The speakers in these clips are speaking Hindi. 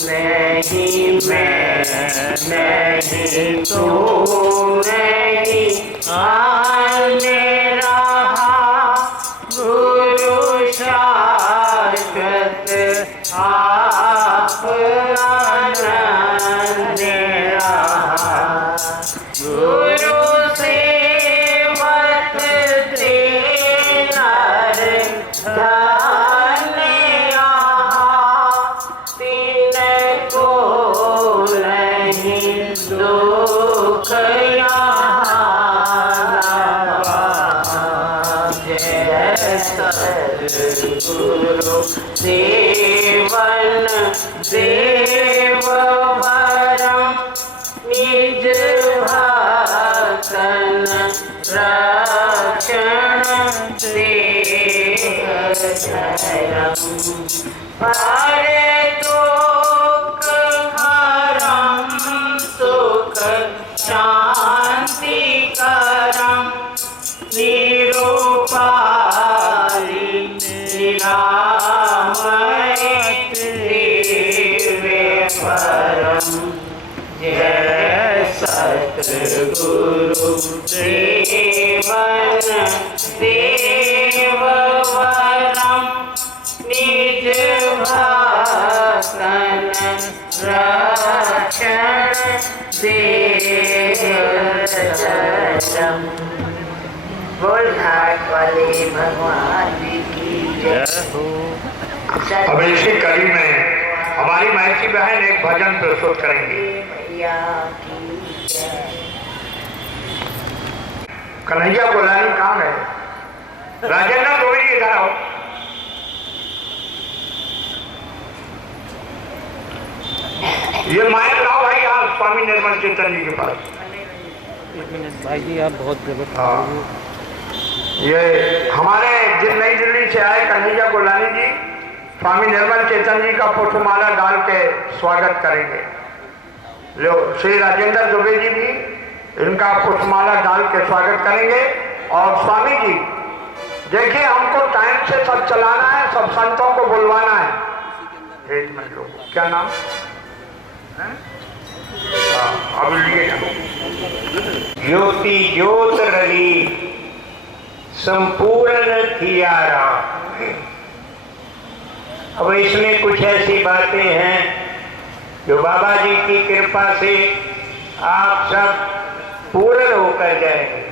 नहीं मैं नहीं तू नहीं आने रहा गुरु शाश्वत आप आनंद रहा गुरु सेवक तेनर धन्य तीन को नहीं दुख सद्गुरु सेवन देव भरम निज भक्तन रक्षण देहरम हरे दुख हरम सुख शांति करम निरूपारी निरामय दिव्य परम जय सद्गुरु सेवन देव वरम निज भक्तन रक्षण देहरम बोल घाट वाले भगवान की जय हो। अब इसी कड़ी में हमारी महर्षि बहन एक भजन प्रस्तुत करेंगी। कन्हैया गोलानी कहाँ है? राजेंद्र गोविल इधर आओ। ये माइक लाओ भाई आप स्वामी निर्मल चिंतन जी के पास। एक मिनट भाई जी आप बहुत जरूरत। ये हमारे नई दिल्ली से आए कन्हैया गोलानी जी स्वामी निर्मल चेतन जी का पुष्पमाला डाल के स्वागत करेंगे। जो श्री राजेंद्र दुबे जी भी इनका पुष्पमाला डाल के स्वागत करेंगे। और स्वामी जी देखिए हमको टाइम से सब चलाना है, सब संतों को बुलवाना है। एक मिनट लोग क्या नाम है? अब लिए ज्योति ज्योत रली संपूर्ण किया राम। अब इसमें कुछ ऐसी बातें हैं जो बाबा जी की कृपा से आप सब पूर्ण होकर जाएंगे।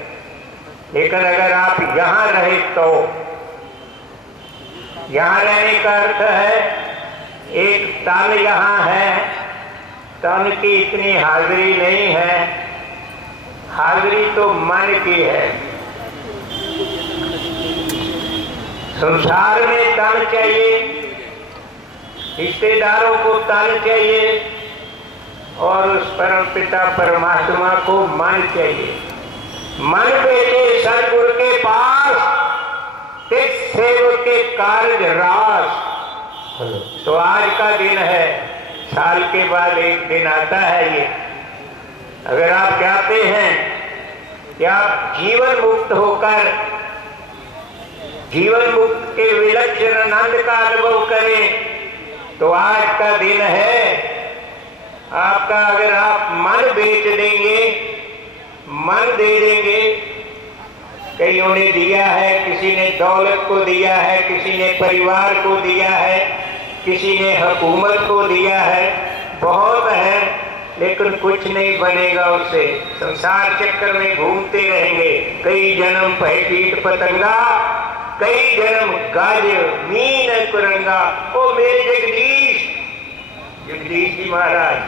लेकिन अगर आप यहाँ रहे तो यहाँ रहने का अर्थ है एक तन यहाँ है, तन की इतनी हाजिरी नहीं है, हाजिरी तो मन की है। संसार में तन चाहिए, रिश्तेदारों को तन चाहिए और उस परम पिता परमात्मा को मन चाहिए। मन बेटे सतगुरु के पास तिस सेवक के कार्य रास। तो आज का दिन है, साल के बाद एक दिन आता है ये। अगर आप चाहते हैं कि आप जीवन मुक्त होकर जीवन मुक्त के विलक्षण आनंद का अनुभव करें तो आज का दिन है आपका। अगर आप मन बेच देंगे, मन दे देंगे, कईयों ने दिया है, किसी ने दौलत को दिया है, किसी ने परिवार को दिया है, किसी ने हुकूमत को दिया है, बहुत है, लेकिन कुछ नहीं बनेगा उससे। संसार चक्कर में घूमते रहेंगे। कई जन्म पहे कीट पतंगा, कई जन्म गाज मीन कुरंगा। ओ मेरे जगदीश, जगदीश जी महाराज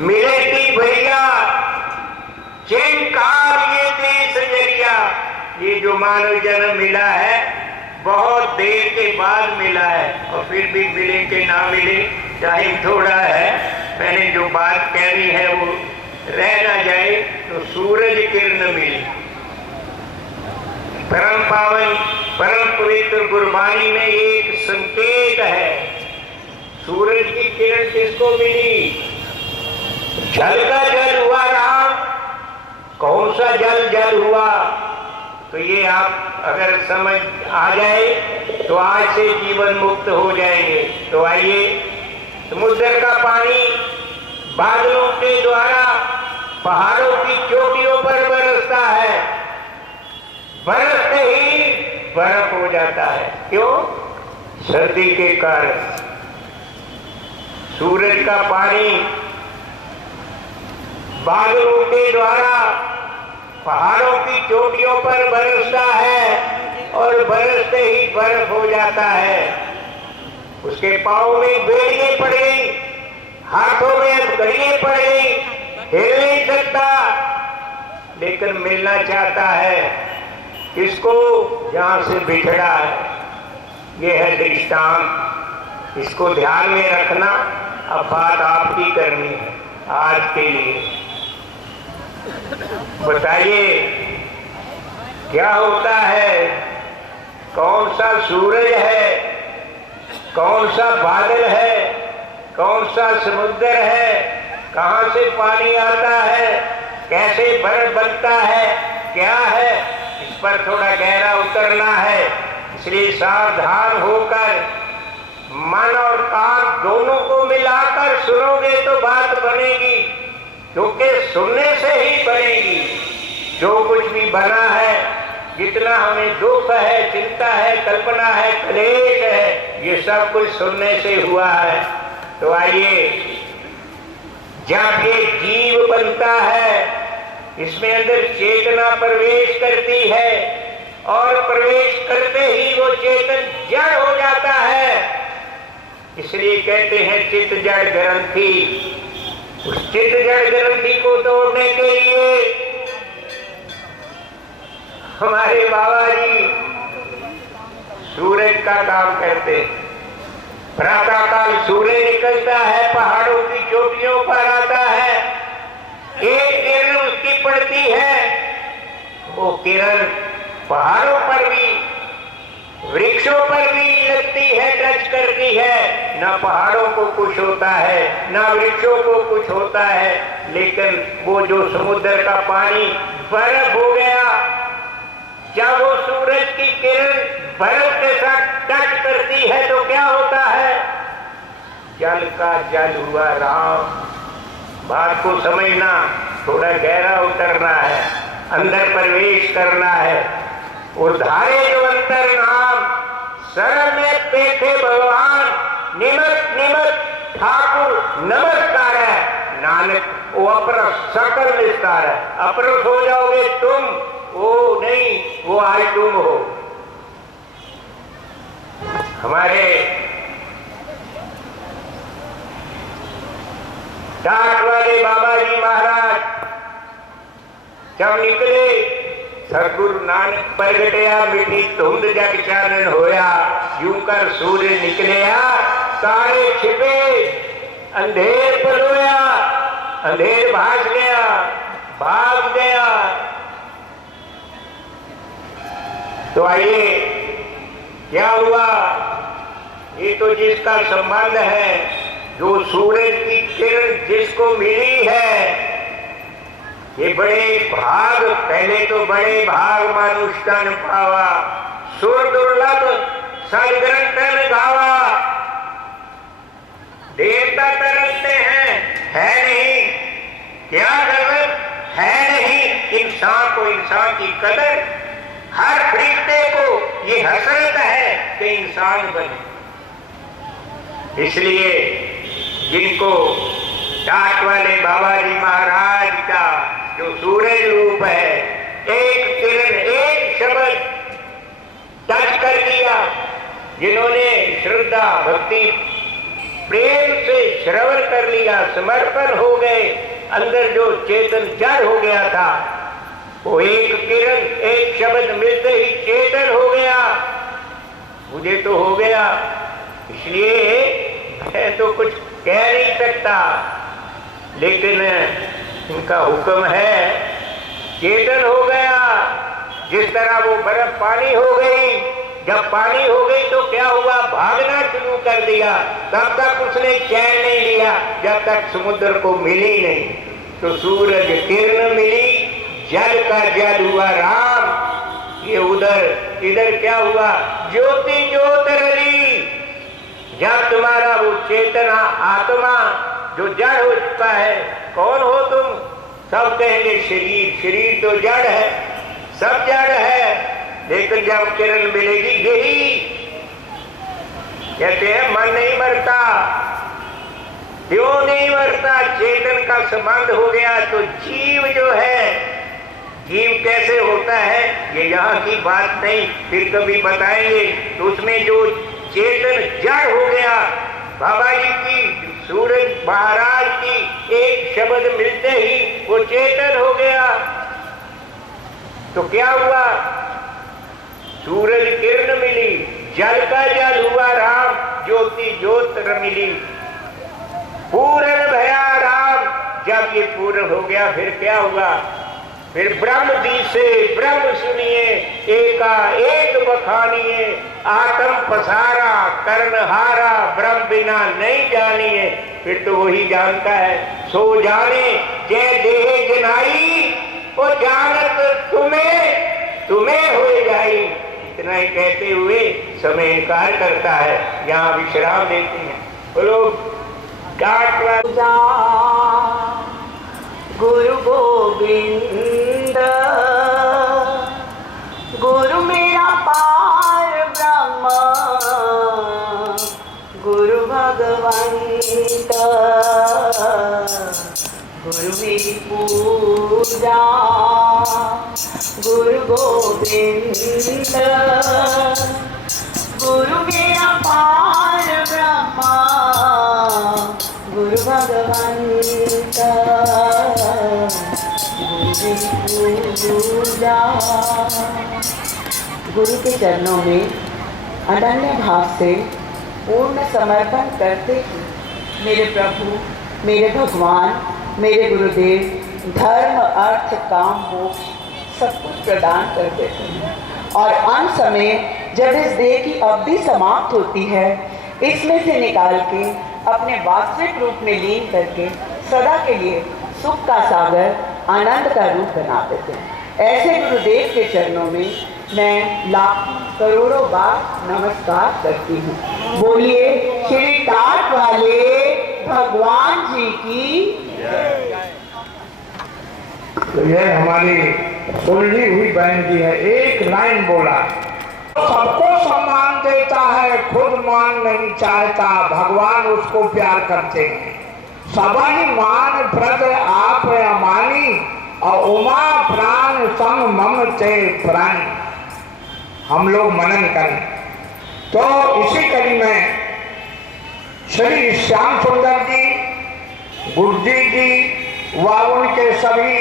मिले की भैया चिंकार ये देश जरिया। ये जो मानव जन्म मिला है बहुत देर के बाद मिला है, और फिर भी मिले के ना मिले टाइम थोड़ा है। मैंने जो बात कहनी है वो रह ना जाए तो सूरज किरण मिली। परम पावन परम पवित्र गुरबाणी में एक संकेत है। सूरज की किरण किसको मिली? जल का जल हुआ राम। कौन सा जल जल हुआ? तो ये आप अगर समझ आ जाए तो आज से जीवन मुक्त हो जाएंगे। तो आइए समुद्र का पानी बादलों के द्वारा पहाड़ों की चोटियों पर बरसता है, बरसते ही बर्फ हो जाता है। क्यों? सर्दी के कारण। सूरज का पानी बादलों के द्वारा पहाड़ों की चोटियों पर बरसता है और बरसते ही बर्फ हो जाता है। उसके पांव में बेड़ियां पड़ गई, हाथों में हथकड़ियां पड़ गई, हिल नहीं सकता, लेकिन मिलना चाहता है किसको? जहां से बिछड़ा है। यह है दृष्टांत, इसको ध्यान में रखना। अब बात आपकी करनी है आज के लिए। बताइए क्या होता है? कौन सा सूरज है, कौन सा बादल है, कौन सा समुद्र है, कहां से पानी आता है, कैसे बर्फ बनता है, क्या है? इस पर थोड़ा गहरा उतरना है। इसलिए सावधान होकर मन और कान दोनों को मिलाकर सुनोगे तो बात बनेगी, क्योंकि सुनने से ही बनेगी। जो कुछ भी बना है, जितना हमें दुख है, चिंता है, कल्पना है, क्लेश है, ये सब कुछ सुनने से हुआ है। तो आइए, जब ये जीव बनता है, इसमें अंदर चेतना प्रवेश करती है और प्रवेश करते ही वो चेतन जड़ हो जाता है। इसलिए कहते हैं चित्त जड़ ग्रंथि। उस चित्त जड़ ग्रंथि को तोड़ने के लिए हमारे बाबा जी सूरज का काम करते। प्रातः काल सूरज निकलता है, पहाड़ों की चोटियों पर आता है, एक किरण उसकी पड़ती है, वो किरण पहाड़ों पर भी, वृक्षों पर भी लगती है, टच करती है। ना पहाड़ों को कुछ होता है, ना वृक्षों को कुछ होता है, लेकिन वो जो समुद्र का पानी बर्फ हो गया, जब वो सूरज की किरण बर्फ के साथ टच करती है तो क्या होता है? जल का जल हुआ राम। बात को समझना, थोड़ा गहरा उतरना है, अंदर प्रवेश करना है। उधारे जो अंतर नाम शरण में पेखे भगवान, निमत निमत ठाकुर नमस्कार है। नानक वो अपरस सकल विस्तार है। अपरस हो जाओगे तुम, वो नहीं, वो आज तुम हो। हमारे डाक वाले बाबा जी महाराज जब निकले, सतगुरु नानक प्रगटया मिठी धुंध जग चानन होया। यूं कर सूर्य निकलिया, तारे छिपे, अंधेर पलोया, अंधेर भाग गया, भाग गया। तो आइए, क्या हुआ? ये तो जिसका संबंध है, जो सूरज की किरण जिसको मिली है, ये बड़े भाग, पहले तो बड़े भाग मनुष्य तन पावा, सुर दुर्लभ सदग्रंथन गावा। देवता तरसते हैं, है नहीं, क्या गलत है नहीं। इंसान को इंसान की कदर, हर फरिश्ते को ये हसरत है कि इंसान बने। इसलिए जिनको डाक वाले बाबा जी महाराज का जो सूरज रूप है, एक किरण, एक शब्द टच कर दिया, जिन्होंने श्रद्धा भक्ति प्रेम से श्रवण कर लिया, समर्पण हो गए, अंदर जो चेतन जड़ हो गया था, वो एक किरण, एक शब्द मिलते ही चेतन हो गया। मुझे तो हो गया, इसलिए मैं तो कुछ कह नहीं सकता, लेकिन इनका हुक्म है, चेतन हो गया। जिस तरह वो बर्फ पानी हो गई, जब पानी हो गई तो क्या हुआ? भागना शुरू कर दिया। तब तक उसने चैन नहीं लिया जब तक समुद्र को मिली नहीं। तो सूरज किरण मिली, जल का जल हुआ राम। ये उधर, इधर क्या हुआ? ज्योति ज्योत रली, जब तुम्हारा वो चेतना आत्मा जो जड़ हो चुका है, कौन हो तुम? सब कहेंगे शरीर, शरीर तो जड़ है, सब जड़ है, लेकिन जब किरण मिलेगी यही कहते हैं मन नहीं मरता। क्यों नहीं मरता? चेतन का संबंध हो गया तो जीव जो है, जीव कैसे होता है ये यहाँ की बात नहीं, फिर कभी बताएंगे। तो उसमें जो चेतन जड़ हो गया, बाबा जी की, सूरज महाराज की एक शब्द मिलते ही वो चेतन हो गया। तो क्या हुआ? सूरज किरण मिली, जल का जल हुआ राम, ज्योति ज्योत मिली, पूर्ण भया राम। जब ये पूर्ण हो गया फिर क्या हुआ? फिर ब्रह्म दिसे ब्रह्म सुनिए, एका एक बखानिए, आत्म पसारा कर्णहारा, ब्रह्म बिना नहीं जानिए। फिर तो वही जानता है, सो जाने जय देह जनाई, वो जानत तुम्हें तुम्हें हो जाई। इतना ही कहते हुए समय इनकार करता है, यहाँ विश्राम देते हैं। बोलो गुरु गोविंद गुरु मेरा पार ब्रह्म, गुरु भगवंत गुरु मेरी पूजा, गुरु गोविंद गुरु मेरा पार ब्रह्म, गुरु भगवंत गुरु पूजा। गुरु के चरणों में अनन्य भाव से पूर्ण समर्पण करते ही मेरे प्रभु, मेरे भगवान, मेरे गुरुदेव धर्म अर्थ काम मोक्ष सब कुछ प्रदान कर देते हैं। और अंत समय जब इस देह की अवधि समाप्त होती है, इसमें से निकाल के अपने वास्तविक रूप में लीन करके सदा के लिए सुख का सागर, आनंद का रूप बना देते हैं। ऐसे गुरुदेव के चरणों में मैं लाखों करोड़ों बार नमस्कार करती हूँ। बोलिए श्री टाट वाले भगवान जी की। तो ये हमारी सुलझी हुई बहन जी है, एक लाइन बोला, सबको सम्मान देता है, खुद मान नहीं चाहता, भगवान उसको प्यार करते हैं। सबहि मान प्रद आप अमानी, और उमा प्राण संग मम ते प्राणी। हम लोग मनन करें तो इसी कड़ी में श्री श्याम सुंदर जी, गुरुजी जी व उनके सभी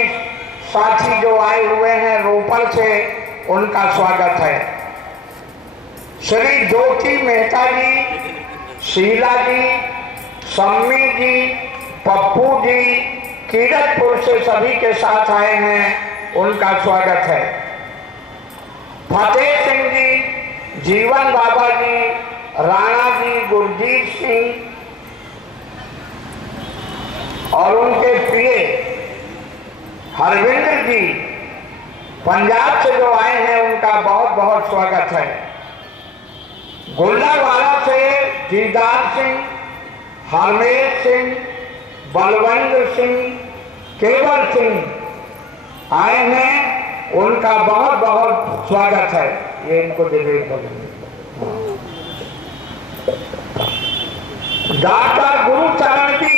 साथी जो आए हुए हैं रोपड़ से, उनका स्वागत है। श्री ज्योति मेहता जी, शीला जी, सम्मी जी, पप्पू जी कीरतपुर से सभी के साथ आए हैं, उनका स्वागत है। फतेह सिंह जी, जीवन बाबा जी, राणा जी, गुरजीत सिंह और उनके प्रिय हरविंदर जी पंजाब से जो आए हैं, उनका बहुत बहुत स्वागत है। गुल्लरवाला से दीदार सिंह, हरमेश सिंह, बलवंत सिंह, केवल सिंह आए हैं, उनका बहुत बहुत स्वागत है। ये इनको दे डॉक्टर गुरुचरण जी,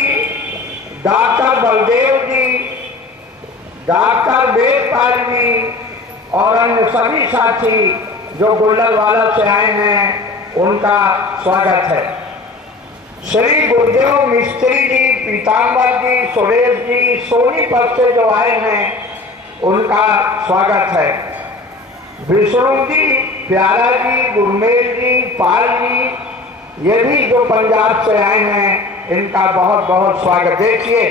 डॉक्टर बलदेव जी, डॉक्टर वेदपाल जी और अन्य सभी साथी जो गुल्लरवाला से आए हैं, उनका स्वागत है। श्री गुरुदेव मिस्त्री जी, पीताम्बर जी, सुरेश जी सोनीपत से जो आए हैं, उनका स्वागत है। विष्णु जी, प्यारा जी, गुरमेल जी, पाल जी, ये भी जो पंजाब से आए हैं, इनका बहुत बहुत स्वागत। देखिए,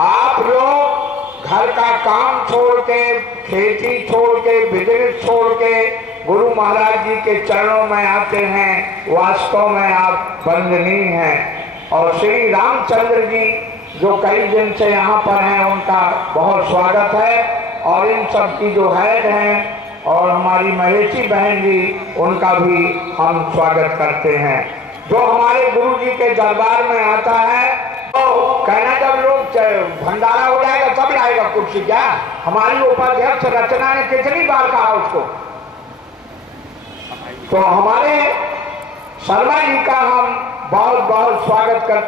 आप लोग घर का काम छोड़ के, खेती छोड़ के, बिजनेस छोड़ के गुरु महाराज जी के चरणों में आते हैं, वास्तव में आप वंदनीय हैं। और श्री रामचंद्र जी जो कई दिन से यहाँ पर हैं, उनका बहुत स्वागत है। और इन सब की जो हेड हैं और हमारी महेशी बहन जी, उनका भी हम स्वागत करते हैं। जो हमारे गुरु जी के दरबार में आता है तो कहना जब लोग भंडारा हो जाएगा तब लाएगा कुर्सी। क्या हमारी उपाध्यक्ष रचना ने कितनी बार कहा उसको। तो हमारे शर्मा जी का हम बहुत बहुत स्वागत कर।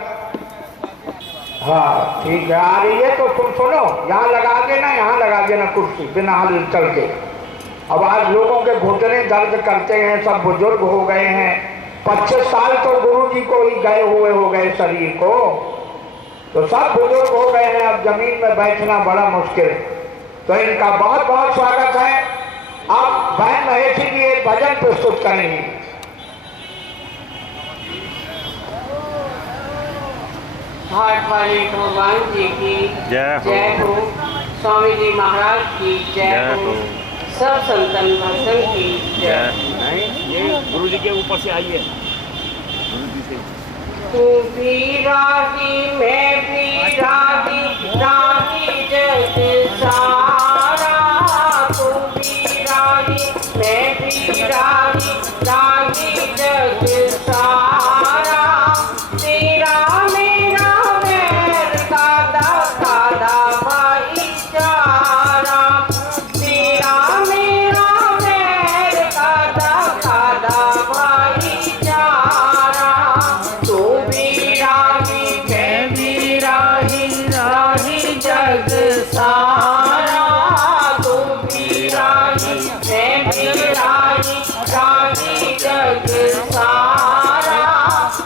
हाँ ठीक है, आ रही है तो तुम सुनो, यहाँ लगा देना, यहाँ लगा देना कुर्सी बिना हल चल के। अब आज लोगों के घुटने दर्द करते हैं, सब बुजुर्ग हो गए हैं, 25 साल तो गुरु जी को ही गए हुए हो गए शरीर को, तो सब बुजुर्ग हो गए हैं, अब जमीन में बैठना बड़ा मुश्किल। तो इनका बहुत बहुत स्वागत है। अब बहन महेशी जी एक भजन प्रस्तुत करेंगी। घाट वाले भगवान जी की जय हो, स्वामी जी महाराज की जय हो, सब संतन भक्तन की जय। ये गुरु जी के ऊपर से आई है। तू भी राही मैं भी राही, राही जग सारा। तू भी राही मैं भी राही, राही जग सारा। तेरा मेरा वैर कादा कादा भाईचारा। तेरा मेरा वैर कादा कादा भाईचारा। तू भी राही मैं भी राही, राही जग सारा। तू भी राही मैं भी राही, राही जग सारा।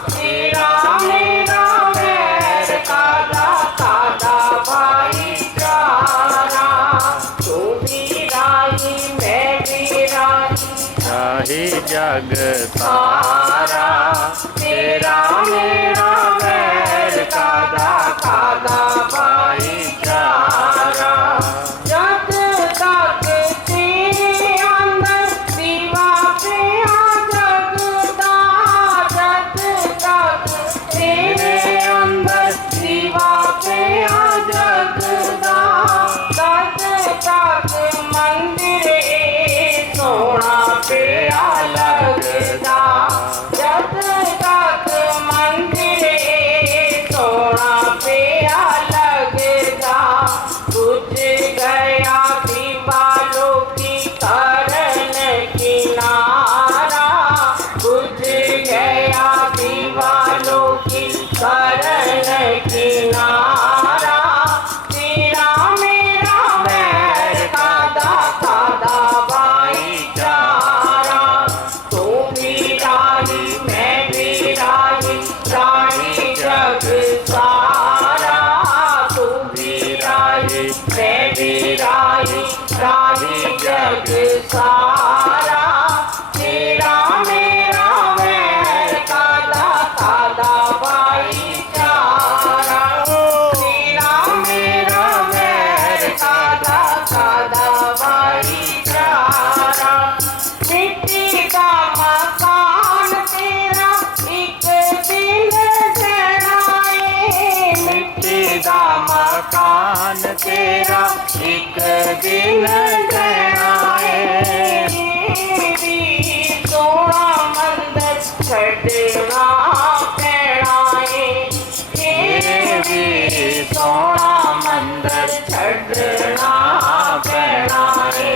तेरा मेरा वैर कादा कादा भाईचारा। तू भी राही मैं भी राही, राही जग सारा। तेरा मेरा वैर कादा कादा भाईचारा। जब तक तेरे अंदर दीवा पे जगदा, जब तक तेरे अंदर दीवा पे जगदा, तब तक मंदिर सोना पे लगदा। जब तक मंदिर सोना पे लगदा, बुझ गया दीवालों की करण किनारा। बुझ गया दीवालों की करण किनारा। तेरा मेरा वैर कादा कादा भाईचारा। तू भी राही मैं भी राही, राही जग सारा। तू भी राही मैं भी राही, राही जग सारा। तेरा मेरा वैर कादा कादा भाईचारा। तेरा मेरा वैर कादा कादा भाईचारा। मिट्टी का मकान तेरा एक दिन जड़ाए। मिट्टी का मकान तेरा एक दिन जड़ाए। सोना मंदिर छड़ना पैणाए। सोना मंदिर छड़ना पैणाए।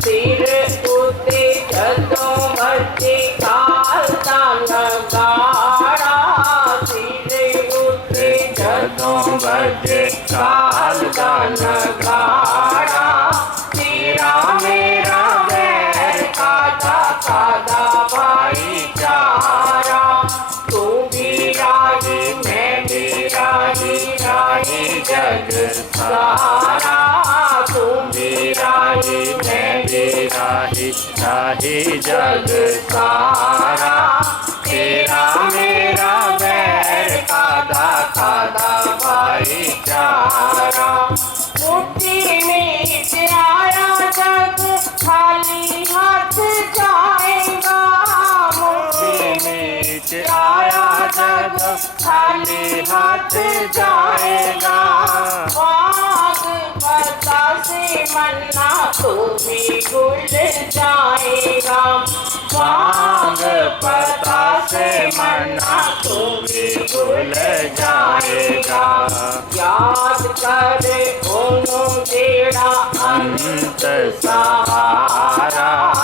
सिर उते जदों मर्जी काल दा नगाड़ा। सिर उते जदों मर्जी काल दा नगाड़ा। तेरा मेरा वैर कादा कादा भाईचारा। तू भी राही मैं भी राही, राही जग सारा। तू भी राही मैं भी राही, राही जग सारा। तेरा मेरा वैर कादा कादा भाईचारा। मुट्ठी नीचे आया जग खाली हाथ जाएगा। मुट्ठी नीचे आया जग खाली हाथ जाएगा। बाग बतासे मन्ना तो भी गुल जाएगा। बाग बतासे मन्ना ना तू भी भूल जाएगा। याद कर उन्हों तेरा अंत सहारा